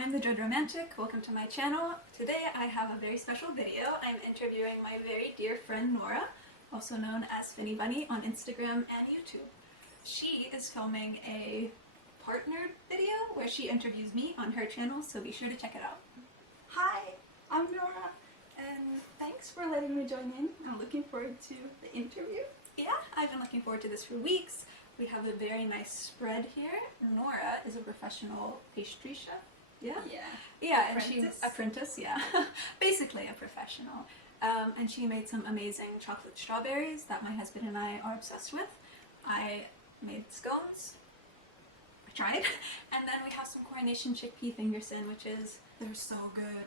I'm the Dread Romantic. Welcome to my channel. Today I have a very special video. I'm interviewing my very dear friend Nora, also known as Finny Bunny on Instagram and YouTube. She is filming a partnered video where she interviews me on her channel, so be sure to check it out. Hi, I'm Nora, and thanks for letting me join in. I'm looking forward to the interview. Yeah, I've been looking forward to this for weeks. We have a very nice spread here. Nora is a professional pastry chef. Yeah? Yeah, and she's apprentice, yeah. Basically a professional. And she made some amazing chocolate strawberries that my husband and I are obsessed with. I made scones. I tried. And then we have some coronation chickpea finger sandwiches. They're so good.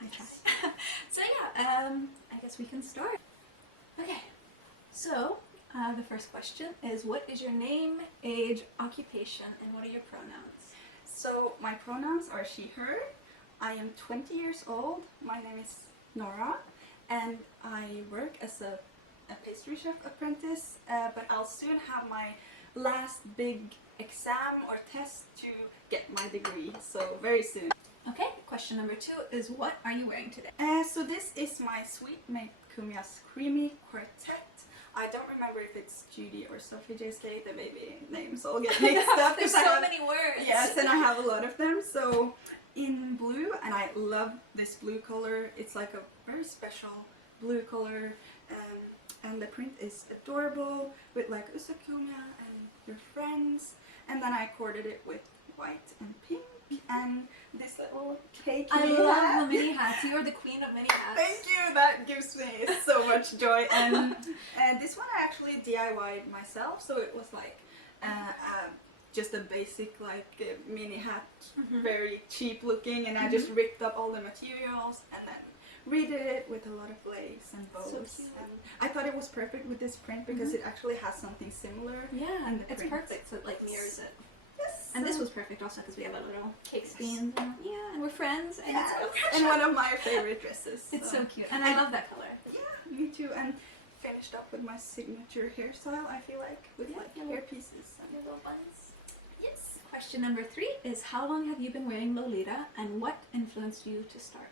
I tried. So yeah, I guess we can start. Okay, so the first question is, what is your name, age, occupation, and what are your pronouns? So my pronouns are she, her. I am 20 years old. My name is Nora, and I work as a pastry chef apprentice, but I'll soon have my last big exam or test to get my degree, so very soon. Okay, question number 2 is, what are you wearing today? So this is my Sweet Mate Cumia's Creamy Quartet. I don't remember if it's Judy or Sophie J. Slade, the baby names all get mixed up. There's so many words! Yes, and I have a lot of them. So in blue, and I love this blue color. It's like a very special blue color, and the print is adorable with like Usakuma and your friends. And then I corded it with white and pink. And this little cake. I love the mini hats. You are the queen of mini hats. Thank you. That gives me so much joy. And this one I actually DIY'd myself, so it was like just a basic like mini hat, very cheap looking, and I just ripped up all the materials and then redid it with a lot of lace and bows. So cute. And I thought it was perfect with this print because it actually has something similar. Yeah, in the it's print. perfect, so it like mirrors it. Yes. And this was perfect also because we have a little cake stand. Yeah, and we're friends. And Yeah, it's and one of my favorite dresses. It's so cute, and I love that color. Yeah, me too. And finished up with my signature hairstyle, I feel like, with like hair pieces and little buns. Yes. Question number 3 is, how long have you been wearing Lolita, and what influenced you to start?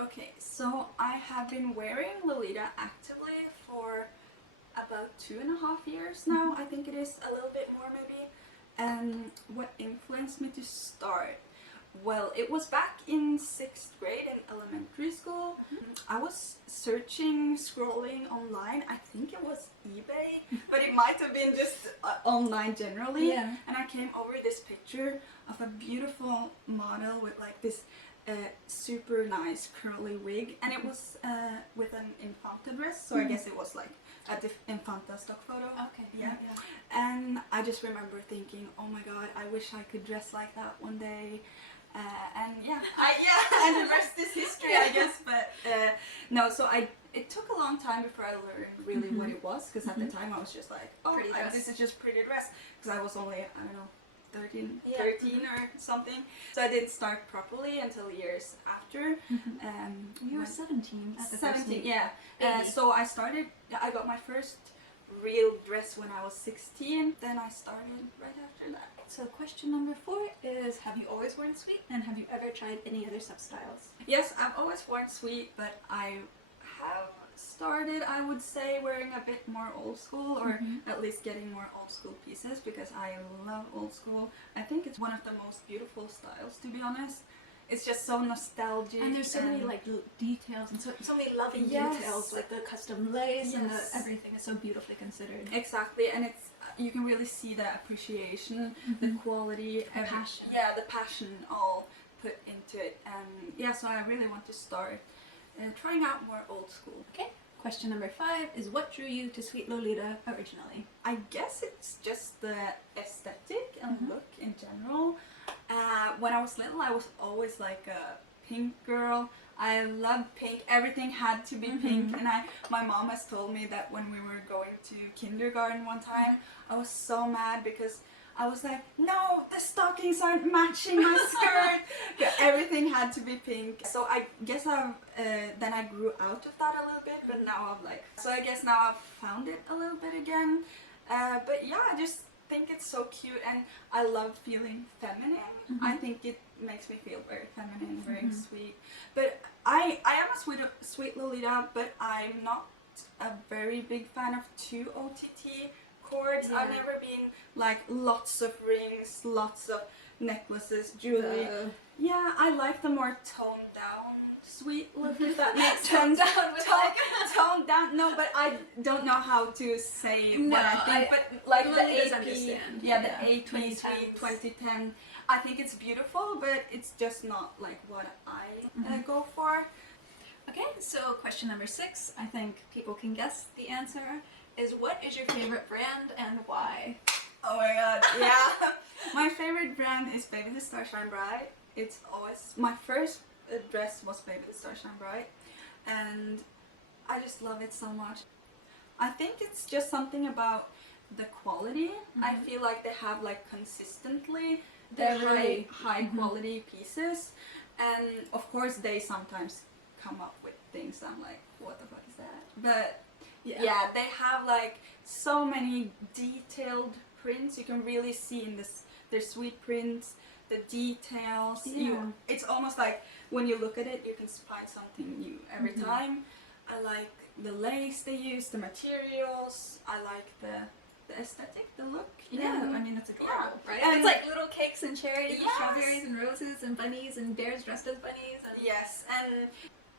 Okay, so I have been wearing Lolita actively for about 2.5 years now. I think it is a little bit more maybe. And what influenced me to start? Well, it was back in 6th grade in elementary school. I was searching, scrolling online. I think it was eBay, but it might have been just online generally. Yeah. And I came over this picture of a beautiful model with like this super nice curly wig, and it was with an Infanta dress, so I guess it was like a Infanta stock photo. Okay. Yeah. And I just remember thinking, oh my god, I wish I could dress like that one day. And yeah, and the rest is history, I guess. But no, so it took a long time before I learned really what it was, because at the time I was just like, oh, this is just pretty dress, because I was only, I don't know, 13 or something. So I didn't start properly until years after. You were 17 at the 17, first yeah. So I got my first real dress when I was 16. Then I started right after that. So question number 4 is, have you always worn sweet, and have you ever tried any other substyles? Yes, I've always worn sweet, but I have started, I would say, wearing a bit more old school, or at least getting more old school pieces, because I love old school. I think it's one of the most beautiful styles, to be honest. It's just so nostalgic. And there's so many like details, and so many loving details, like the custom lace and everything is so beautifully considered. Exactly, and it's you can really see the appreciation, the quality, the passion. Yeah, the passion all put into it. And yeah, so I really want to start trying out more old school. Okay. Question number 5 is, what drew you to Sweet Lolita originally? I guess it's just the aesthetic and look in general. When I was little, I was always like a pink girl. I loved pink. Everything had to be pink. And my mom has told me that when we were going to kindergarten one time, I was so mad because I was like, no, the stockings aren't matching my skirt. Yeah, everything had to be pink. So I guess then I grew out of that a little bit, but now I guess now I've found it a little bit again. But yeah, think it's so cute, and I love feeling feminine. I think it makes me feel very feminine, very sweet. But I am a sweet Lolita, but I'm not a very big fan of too OTT chords. I've never been like lots of rings, lots of necklaces, jewelry. Yeah, I like the more toned down sweet look, if that makes sense. Toned down. No, but I don't know how to say what I think. But like the AP, the AP 2010. I think it's beautiful, but it's just not like what I go for. Okay, so question number 6. I think people can guess the answer. Is what is your favorite brand and why? Oh my god, yeah. My favorite brand is Baby the Star Shine Bright. It's always my first dress was Baby the Star Shine Bright, and I just love it so much. I think it's just something about the quality. I feel like they have like consistently very high quality pieces, and of course they sometimes come up with things I'm like, what the fuck is that? But yeah, they have like so many detailed prints. You can really see in this their sweet prints, the details. It's almost like when you look at it, you can find something new every time. I like the lace they use, the materials. I like the aesthetic, the look. Yeah, I mean, it's adorable, right? And it's like little cakes and cherries and strawberries and roses and bunnies and bears dressed as bunnies. And yes, and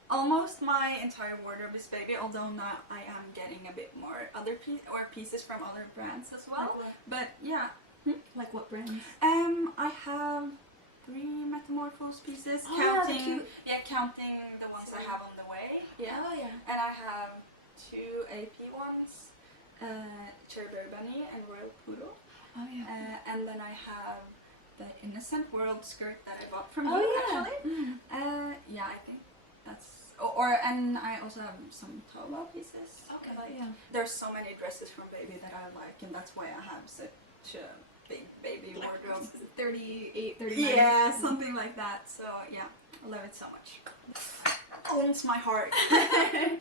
almost my entire wardrobe is Baby, although now I am getting a bit more other pieces from other brands as well. But yeah. Like what brands? I have 3 Metamorphose pieces, counting the ones I have on the way. Yeah. Oh yeah. And I have 2 AP ones, Cherry Bunny and Royal Poodle. Oh yeah. And then I have the Innocent World skirt that I bought from you actually. Yeah, I think that's. And I also have some Taobao pieces. Okay. There's so many dresses from Baby that I like, and that's why I have such a big Baby wardrobe. 38, 39. Yeah, something like that. So yeah, I love it so much. Owns my heart. Okay,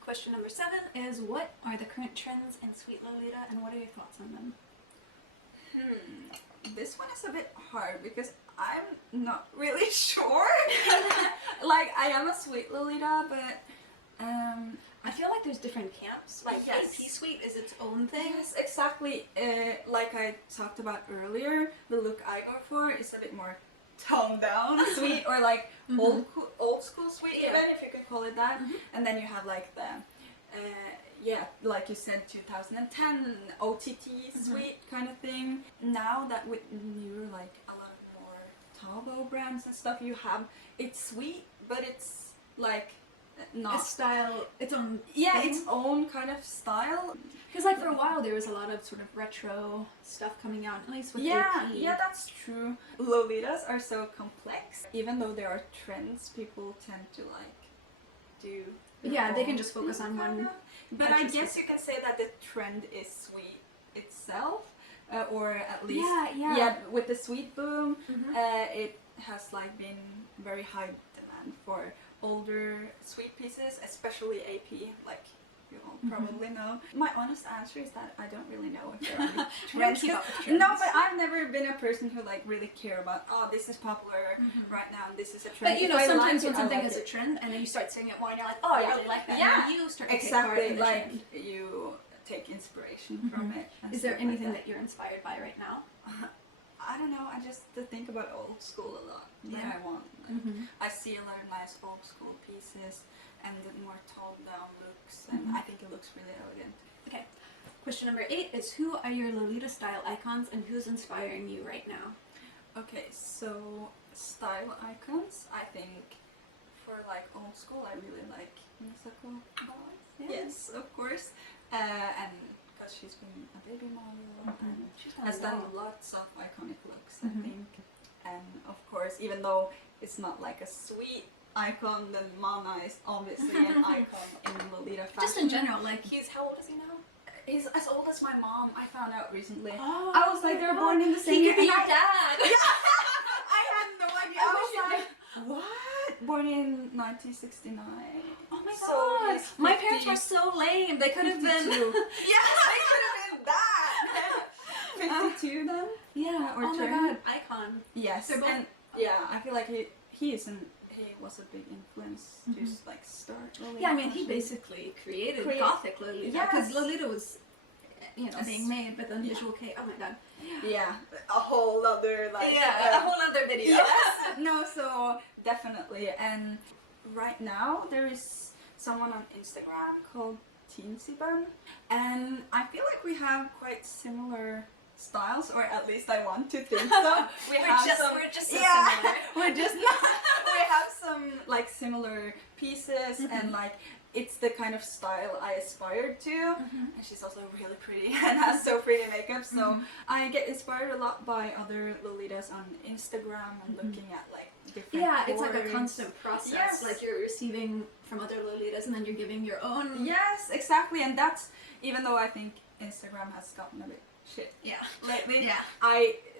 question number 7 is what are the current trends in Sweet Lolita, and what are your thoughts on them? This one is a bit hard because I'm not really sure. Like, I am a Sweet Lolita, but I feel like there's different camps. Like AP Sweet is its own thing. Yes, exactly. Like I talked about earlier, the look I go for is a bit more toned down sweet, or like old school sweet, even if you can call it that. And then you have like the like you said, 2010 OTT sweet kind of thing. Now that with newer, like a lot more Taobao brands and stuff, you have it's sweet, but it's like not a style, its own its own kind of style. Because like for a while there was a lot of sort of retro stuff coming out, at least with AP. Yeah, that's true. Lolitas are so complex. Even though there are trends, people tend to like do. Yeah, they can just focus on one. But I guess you can say that the trend is sweet itself, or at least with the sweet boom, it has like been very high demand for older sweet pieces, especially AP, like you all probably know. My honest answer is that I don't really know if there are trends. No, but I've never been a person who like really care about, oh, this is popular right now and this is a trend. But you know, sometimes when something is a trend and then you start seeing it more and you're like, oh, I really like that. Yeah, and you start to take part in the trend. You take inspiration from it. Is there anything that you're inspired by right now? I don't know, I just think about old school a lot that I want. Like, I see a lot of nice old school pieces and the more toned down looks, and I think it looks really elegant. Okay, question number 8 is who are your Lolita style icons and who's inspiring you right now? Okay, so style icons, I think for like old school I really like Misako. Yes, of course. And because she's been a baby model and has done lots of iconic looks, I think. And of course, even though it's not like a sweet icon, then Mana is obviously an icon in Lolita fashion. Just in general, like how old is he now? He's as old as my mom. I found out recently. Oh, I was like, they're born in the same year. He could be your dad. I had no idea. I was like, what? Born in 1969. Oh my god. So my parents were so lame. They could have been. Yeah, they could have been that. 52 then. Yeah. Or oh my god, icon. Yes. They're both. And yeah, I feel like he was a big influence to like start Lolita. Yeah, I mean he basically created Gothic Lolita. Yeah, because Lolita was, you know, being made, but then Visual K. Oh my god. Yeah, a whole other like. Yeah, a whole other video. Yes. No, so definitely. And right now there is someone on Instagram called Teensy Bun, and I feel like we have quite similar styles, or at least I want to think so. We're just so similar. We're just not. We have some like similar pieces, and like it's the kind of style I aspired to. And she's also really pretty and has so pretty makeup. So I get inspired a lot by other Lolitas on Instagram and looking at like different. Yeah, it's like a constant process. Yes. Like you're receiving from other Lolitas and then you're giving your own. Yes, exactly, and that's even though I think Instagram has gotten a bit shit lately.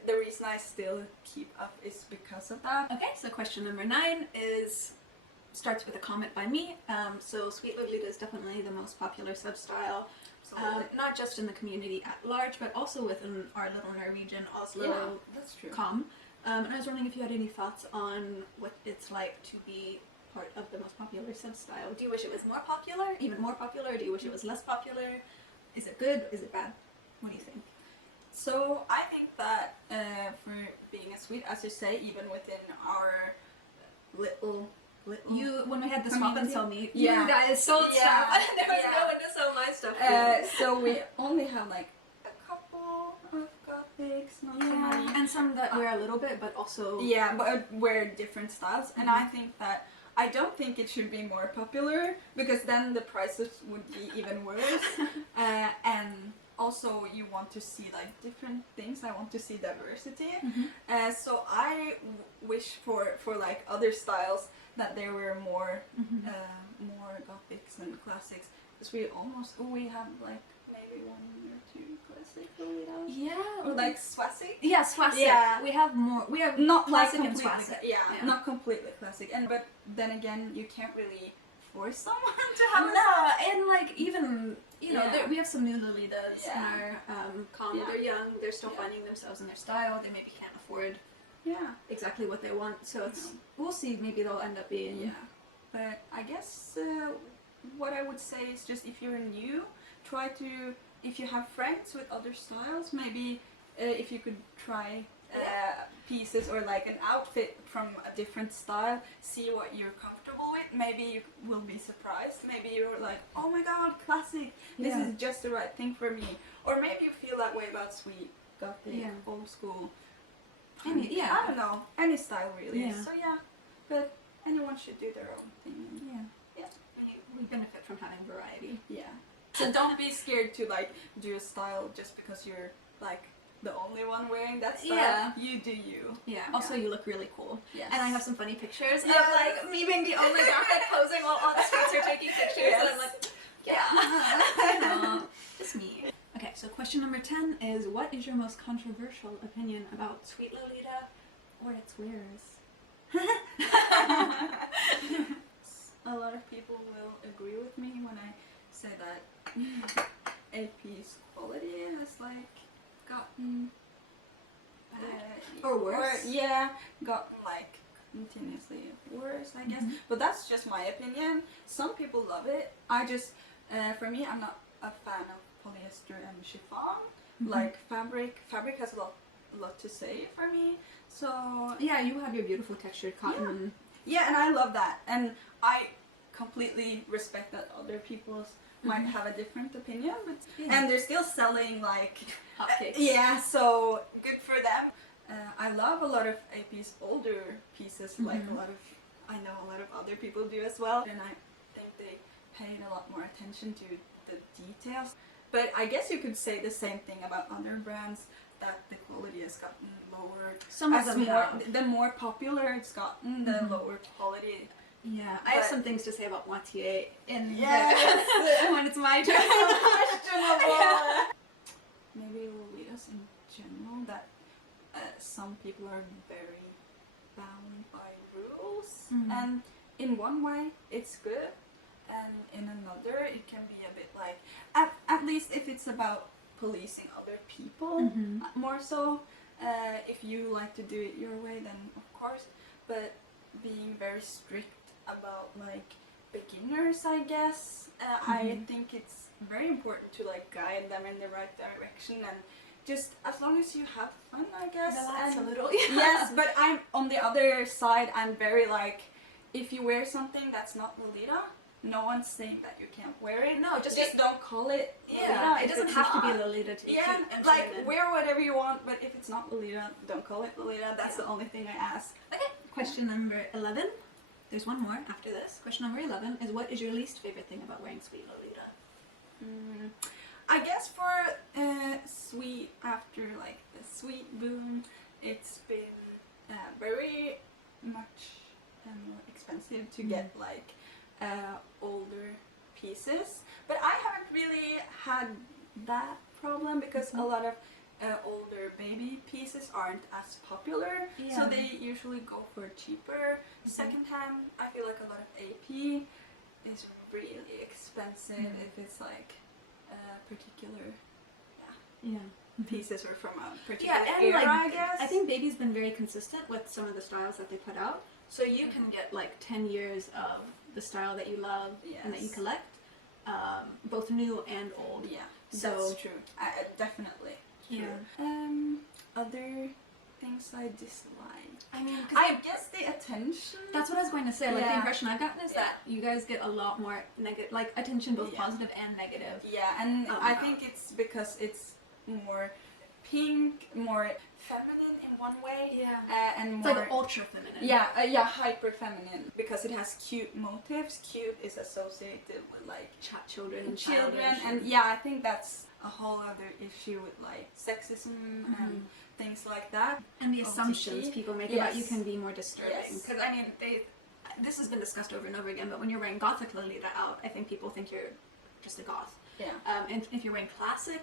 The reason I still keep up is because of that. Okay, so question number 9 starts with a comment by me. So Sweet Lolita is definitely the most popular substyle, not just in the community at large, but also within our little Norwegian Oslo that's true. And I was wondering if you had any thoughts on what it's like to be part of the most popular substyle. Do you wish it was more popular, even more popular? Do you wish it was less popular? Is it good? Is it bad? What do you think? So I think that for being a Swede, as you say, even within our little when we had the swap and sell meet, you guys sold stuff. There was no one to sell my stuff. So we only have like a couple of Gothics, not so many. And some that wear a little bit, but also but wear different styles. And I think that I don't think it should be more popular because then the prices would be even worse. And also you want to see like different things. I want to see diversity. So I wish for like other styles that there were more more Gothics and classics, because we have like maybe 1 or 2 classic Lolitas. Yeah, or like Swasik. Yeah, Swasik. Yeah, we have not classic like and Swasik. Not completely classic. And but then again, you can't really force someone to have and like even you know we have some new Lolitas in our they're young, they're still finding themselves in their style, they maybe can't afford exactly what they want, so it's we'll see, maybe they'll end up being but I guess what I would say is just if you're new, try to, if you have friends with other styles, maybe if you could try pieces or like an outfit from a different style, see what you're comfortable with. Maybe you will be surprised. Maybe you're like, oh my god, classic, this is just the right thing for me. Or maybe you feel that way about Sweet, Gothic, old school. I don't know, any style really. So but anyone should do their own thing. We benefit from having variety. So don't be scared to like do a style just because you're like the only one wearing that style. You do you. Also you look really cool. And I have some funny pictures of like me being the only Gothic posing while all the Swedes are taking pictures, and I'm like, you know, just me. Okay, so question number 10 is, what is your most controversial opinion about Sweet Lolita or its wearers? A lot of people will agree with me when I say that AP's quality has like gotten or worse. Gotten like continuously worse, I guess. But that's just my opinion. Some people love it. I just, for me, I'm not a fan of polyester and chiffon. Like fabric has a lot to say for me. So you have your beautiful textured cotton. And I love that, and I completely respect that other people might have a different opinion, but and they're still selling like hotcakes. So good for them. I love a lot of AP's older pieces, like I know a lot of other people do as well, and I think they paid a lot more attention to the details. But I guess you could say the same thing about other brands, that the quality has gotten lower. Some of them the more popular it's gotten, the lower quality. I have some things to say about moitié in when it's my turn. Maybe Lolitas in general, that some people are very bound by rules, and in one way it's good, and in another it can be a bit like, at least if it's about policing other people more so. If you like to do it your way, then of course, but being very strict about like beginners, I guess. I think it's very important to like guide them in the right direction, and just as long as you have fun, I guess. Relax and a little. yes, but I'm on the other side. I'm very like, if you wear something that's not Lolita, no one's saying that you can't wear it. No, just don't call it Lolita. Yeah, it doesn't have to be Lolita to be cute and like feminine. wear whatever you want, but if it's not Lolita, don't call it Lolita. That's the only thing I ask. Okay, question number 11. There's one more after this. Question number 11 is, what is your least favorite thing about wearing Sweet Lolita? I guess for Sweet, after like the Sweet boom, it's been very much more expensive to get like older pieces, but I haven't really had that problem because a lot of older baby pieces aren't as popular, so they usually go for cheaper secondhand. I feel like a lot of AP is really expensive if it's like particular pieces or from a particular era, like, I guess. I think Baby's been very consistent with some of the styles that they put out, so you can get like 10 years of the style that you love and that you collect, both new and old. Yeah, so that's true. Definitely. Other things I dislike. I mean, I guess the attention. That's what I was going to say. Like the impression I've gotten is that you guys get a lot more negative, like attention, both positive and negative. Yeah, and I think it's because it's more pink, more feminine in one way. Yeah. And it's more like ultra feminine. Yeah, hyper feminine because it has cute motifs. Cute is associated with like children, and yeah, I think that's a whole other issue with like sexism and things like that. And the assumptions people make about you can be more disturbing. Because I mean, this has been discussed over and over again, but when you're wearing Gothic Lolita out, I think people think you're just a goth. Yeah. And if you're wearing classic,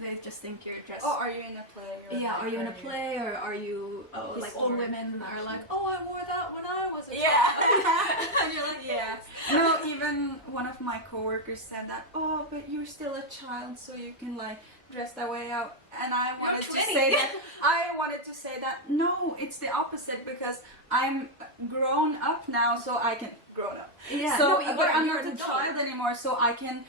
they just think you're just... Oh, are you in a play? Yeah, are you in a play, or are you... Oh, like old women are like, oh, I wore that when I was a child. And you're like, yeah. No, even one of my coworkers said that, oh, but you're still a child, so you can like dress that way out. And I wanted to say that no, it's the opposite, because I'm grown up now, so I can grown up. Yeah. So no, but I'm not a child anymore, so I can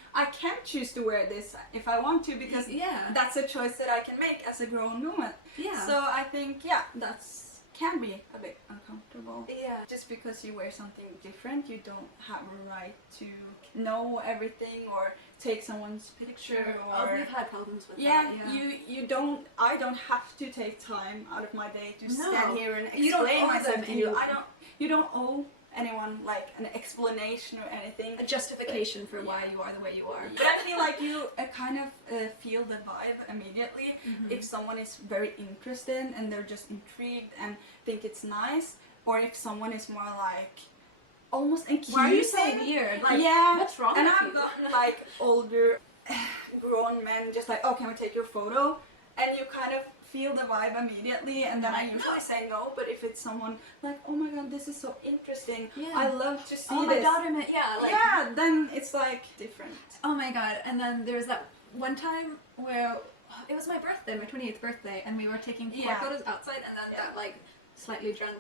choose to wear this if I want to, because that's a choice that I can make as a grown woman. Yeah. So I think that's can be a bit uncomfortable. Yeah. Just because you wear something different, you don't have a right to know everything or take someone's picture. Or we've had problems with that. Yeah. You don't. I don't have to take time out of my day to stand here and explain myself to you. You don't owe anyone like an explanation or anything, a justification for why you are the way you are. But I feel like you kind of feel the vibe immediately if someone is very interested and they're just intrigued and think it's nice, or if someone is more like almost accusing. Why are you so weird? Like, what's wrong and with I've gotten like older grown men just like, oh, can we take your photo? And you kind of feel the vibe immediately, and then I usually say no. But if it's someone like, oh my god, this is so interesting, I love to see this. My daughter met, then it's like different. Oh my god. And then there was that one time where it was my birthday, my 28th birthday, and we were taking photos outside, and then that like slightly drunk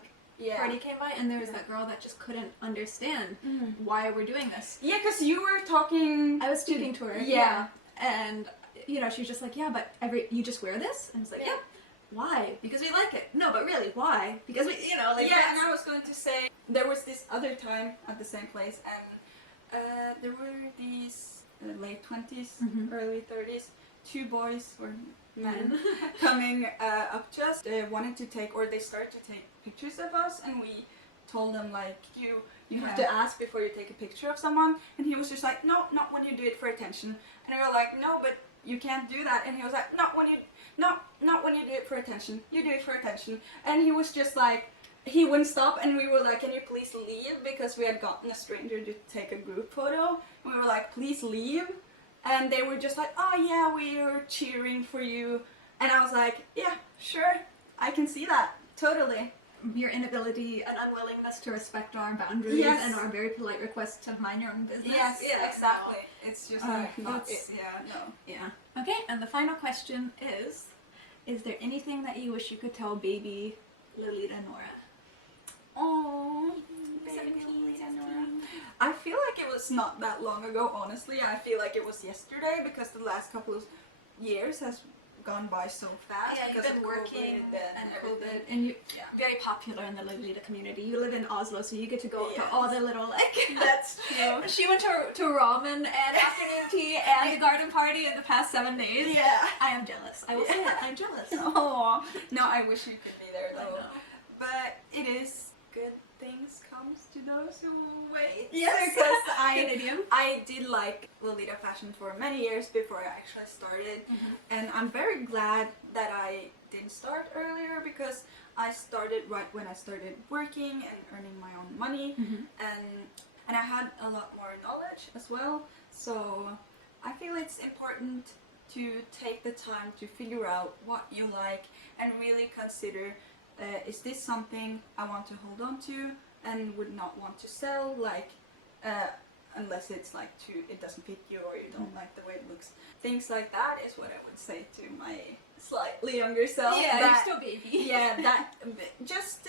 party came by, and there was that girl that just couldn't understand why we're doing this. Yeah, because you were talking. I was speaking to her. And you know, she was just like, yeah, but you just wear this? And I was like, yeah. Why? Because we like it. No, but really, why? Because we, you know, like... Yeah, and I was going to say, there was this other time at the same place, and there were these late 20s, early 30s, two boys or men coming up to us. They wanted to take, or they started to take pictures of us, and we told them, like, you have to ask before you take a picture of someone. And he was just like, no, not when you do it for attention. And we were like, no, but you can't do that. And he was like, not when you do it for attention. You do it for attention. And he was just like, he wouldn't stop, and we were like, can you please leave? Because we had gotten a stranger to take a group photo. And we were like, please leave. And they were just like, oh yeah, we are cheering for you. And I was like, yeah, sure, I can see that, totally. your inability and unwillingness to respect our boundaries and our very polite request to mind your own business. Yes, exactly. It's just like not it. Yeah. Okay, and the final question is there anything that you wish you could tell baby Lolita Nora? Oh, baby Lolita Nora. I feel like it was not that long ago, honestly. I feel like it was yesterday because the last couple of years has gone by so fast. Yeah, because you've been working and COVID, and you're very popular in the Lolita community. You live in Oslo, so you get to go to all the little That's true. She went to ramen and afternoon tea and the garden party in the past 7 days. Yeah. I am jealous. I will say it. I'm jealous. Oh, no, I wish you could be there though. But it is good things comes to those who wait. Yes, because I did like Lolita fashion for many years before I actually started, and I'm very glad that I didn't start earlier because I started right when I started working and earning my own money, and I had a lot more knowledge as well. So I feel it's important to take the time to figure out what you like and really consider. Is this something I want to hold on to and would not want to sell, like unless it's like it doesn't fit you or you don't like the way it looks. Things like that is what I would say to my slightly younger self. Yeah, you're still baby. Yeah, that just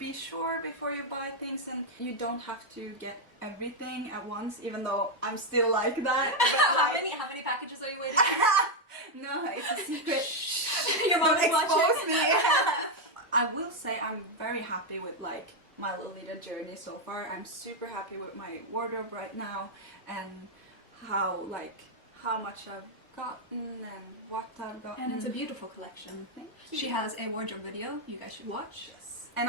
be sure before you buy things, and you don't have to get everything at once, even though I'm still like that. How many packages are you waiting for? No, it's a secret. Your mom is watching. Me. I will say I'm very happy with like my Lolita journey so far. I'm super happy with my wardrobe right now and how much I've gotten and what I've gotten. And it's a beautiful collection. Thank you. She has a wardrobe video you guys should watch. Yes. And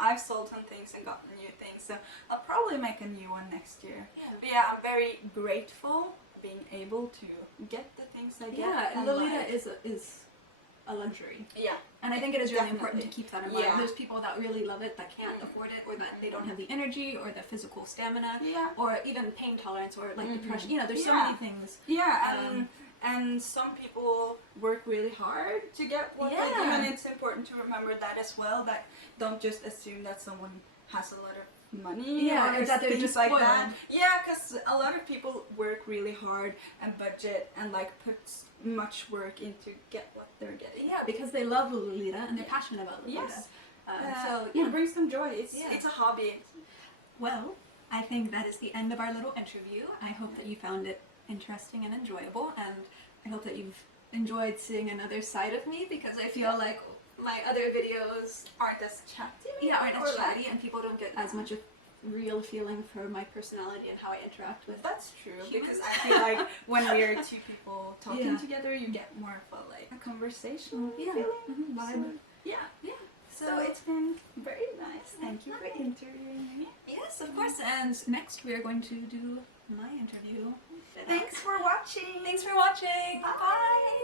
I've sold some things and gotten new things, so I'll probably make a new one next year. Yeah. But yeah, I'm very grateful being able to get the things I get. Yeah, and Lolita is a luxury. Yeah. And I think it is really important to keep that in mind. Yeah. There's people that really love it that can't afford it, or that they don't have the energy or the physical stamina, or even pain tolerance or like depression. You know, there's so many things. Yeah, and some people work really hard to get what they do, and it's important to remember that as well. That don't just assume that someone has a lot of money or that they're just like spoiled. that. Yeah, because a lot of people work really hard and budget and like put much work into get what they're getting. Yeah, because they love Lolita and they're passionate about Lolita. Yes. So it brings them joy. It's a hobby. Well, I think that is the end of our little interview. I hope that you found it interesting and enjoyable, and I hope that you've enjoyed seeing another side of me, because I feel like my other videos aren't as chatty. Yeah, aren't as chatty, and people don't get as much of real feeling for my personality and how I interact with. That's true, humans. because I feel like when we are two people talking together, you get more of a conversational feeling. Vibe. So, yeah. So it's been very nice. Thank you for interviewing me. Yes, of course. And next we are going to do my interview. Thanks for watching. Thanks for watching. Bye.